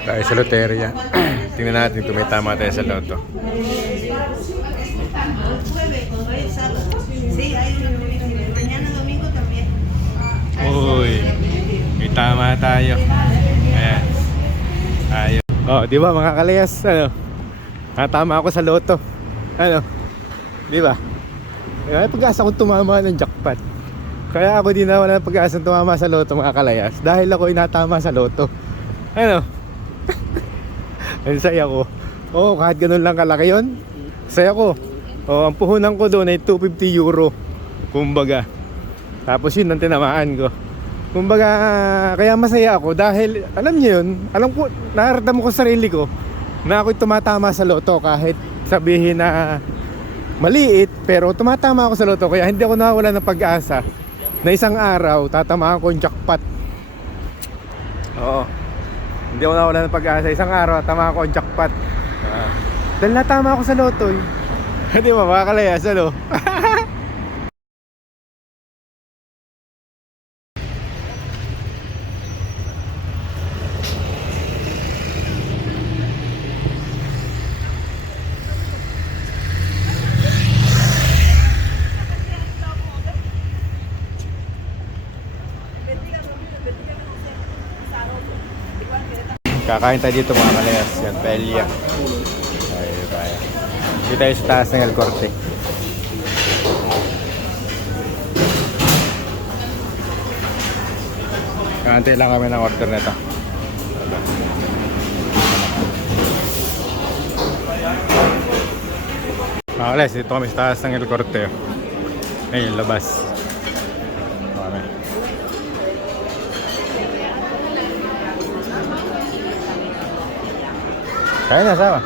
Tayo sa loteria. Tingnan natin kung may tama tayo sa loto. Uy, may tama tayo. Ayan. Ayun. Oh, di ba mga kalayas? Ano? Tama ako sa loto. Ano? Di ba? May pag-asa kong tumama ng jackpot. Kaya ako din na wala ng pag-asa tumama sa loto mga kalayas. Dahil ako inatama sa loto. Ano? Ang saya ko. Oo, kahit ganun lang kalaki yun. Saya ko. Oo, ang puhunan ko doon ay 250 euro. Kumbaga. Tapos yun ang tinamaan ko. Kumbaga, kaya masaya ako dahil, alam niyo yun, alam ko, nararamdaman ko sa sarili ko na ako'y tumatama sa loto kahit sabihin na maliit, pero tumatama ako sa loto. Kaya hindi ako nawawala ng pag-asa na isang araw tatamaan ko yung jackpot. Oo. Hindi ako nawawala ng pag-asa. Isang araw tatamaan ko yung jackpot. Dahil natama ako sa loto. Di ba mga kalayas, ano? Kakain tayo dito mga kalayas. Yan, paella. Ayun tayo. Dito tayo sa taas ng El Corte. Kaantay lang kami ng order nito. Mga kalayas, dito kami sa taas ng El Corte. Ayun, labas. Okay. Kaya na, sama.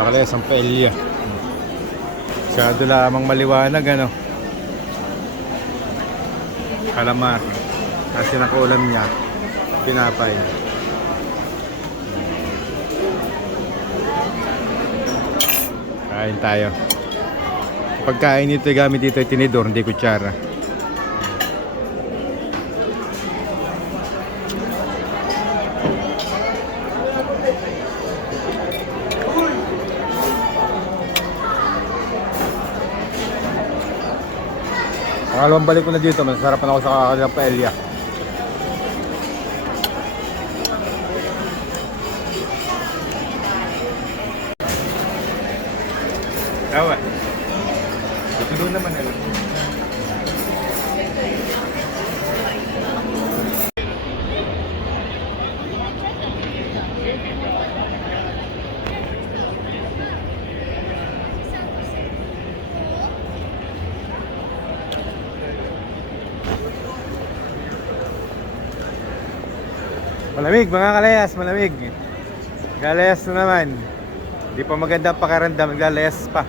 Nakalayas ang paella. Masyado lamang maliwanag, ano. Calamari. Kasi nakuulam niya. Pinapay. Kain tayo. Pagkain nito gamit dito ay tinidor, hindi kutsara. Pangalawang balik ko na dito, masarapan ako sa kanilang paella. Tawa. Ito doon naman ano. Malamig mga kalayas, malamig. Galayas na naman. Di pa maganda pakiramdam, galayas pa.